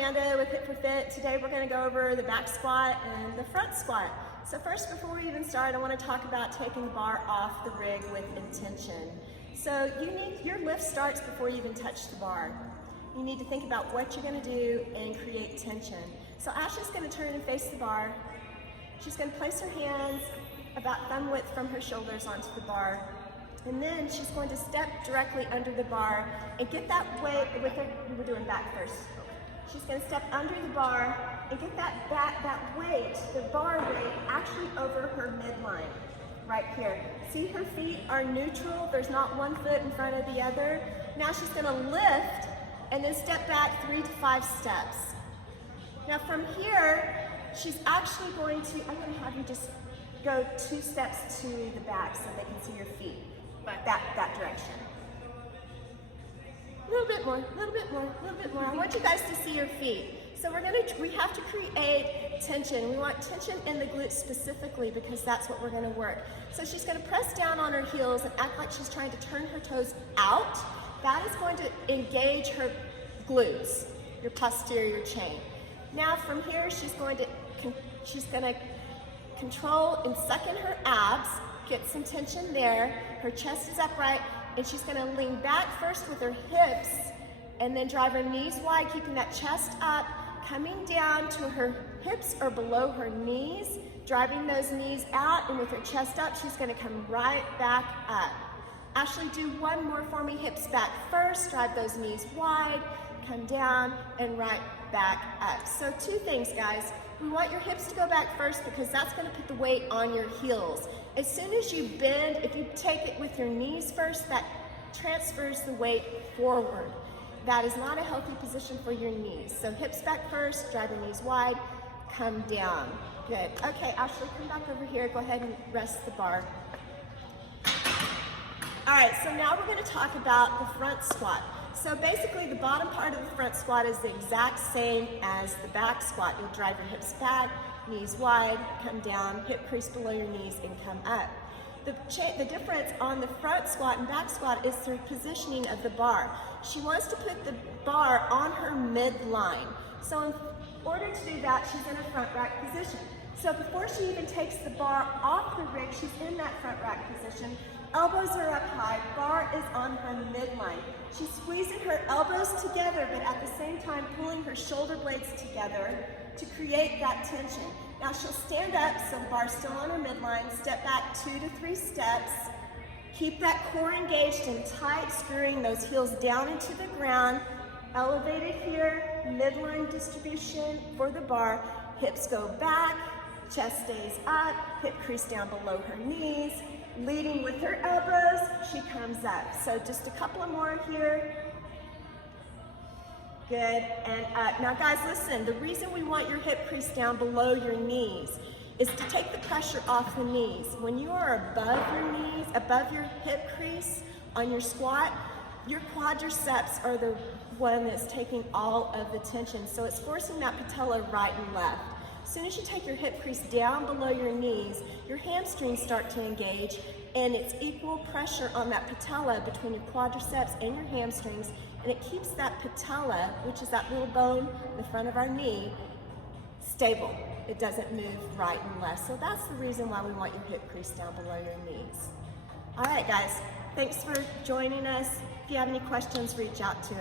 Amanda with Hip for Fit. Today we're going to go over the back squat and the front squat. So first, before we even start, I want to talk about taking the bar off the rig with intention. So your lift starts before you even touch the bar. You need to think about what you're going to do and create tension. So Ashley's going to turn and face the bar. She's going to place her hands about thumb width from her shoulders onto the bar. And then she's going to step directly under the bar and get that weight with her. We're doing back first. She's going to step under the bar and get that weight, the bar weight, actually over her midline, right here. See, her feet are neutral. There's not one foot in front of the other. Now she's going to lift and then step back 3 to 5 steps. Now from here, she's actually going to, I'm going to have you just go 2 steps to the back so they can see your feet. That direction. A little bit more, a little bit more, a little bit more. I want you guys to see your feet. So we have to create tension. We want tension in the glutes specifically because that's what we're gonna work. So she's gonna press down on her heels and act like she's trying to turn her toes out. That is going to engage her glutes, your posterior chain. Now from here, she's gonna control and suck in her abs, get some tension there. Her chest is upright, and she's gonna lean back first with her hips, and then drive her knees wide, keeping that chest up, coming down to her hips or below her knees, driving those knees out, and with her chest up, she's gonna come right back up. Ashley, do one more for me. Hips back first, drive those knees wide, come down, and right back up. So 2 things, guys. We want your hips to go back first because that's gonna put the weight on your heels. As soon as you bend, if you take it with your knees first, that transfers the weight forward. That is not a healthy position for your knees. So hips back first, drive your knees wide, come down. Good. Okay, Ashley, come back over here. Go ahead and rest the bar. All right, so now we're gonna talk about the front squat. So basically the bottom part of the front squat is the exact same as the back squat. You'll drive your hips back, knees wide, come down, hip crease below your knees, and come up. The difference on the front squat and back squat is the positioning of the bar. She wants to put the bar on her midline. So in order to do that, she's in a front rack position. So before she even takes the bar off the rig, she's in that front rack position. Elbows are up high, bar is on her midline. She's squeezing her elbows together, but at the same time pulling her shoulder blades together to create that tension. Now she'll stand up, so the bar's still on her midline, step back 2 to 3 steps, keep that core engaged and tight, screwing those heels down into the ground, elevated here, midline distribution for the bar, hips go back, chest stays up, hip crease down below her knees, leading with her elbows, she comes up. So just a couple of more here. Good, and up. Now guys, listen, the reason we want your hip crease down below your knees is to take the pressure off the knees. When you are above your knees, above your hip crease on your squat, your quadriceps are the one that's taking all of the tension. So it's forcing that patella right and left. As soon as you take your hip crease down below your knees, your hamstrings start to engage, and it's equal pressure on that patella between your quadriceps and your hamstrings, and it keeps that patella, which is that little bone in the front of our knee, stable. It doesn't move right and left. So that's the reason why we want your hip crease down below your knees. All right, guys, thanks for joining us. If you have any questions, reach out to us.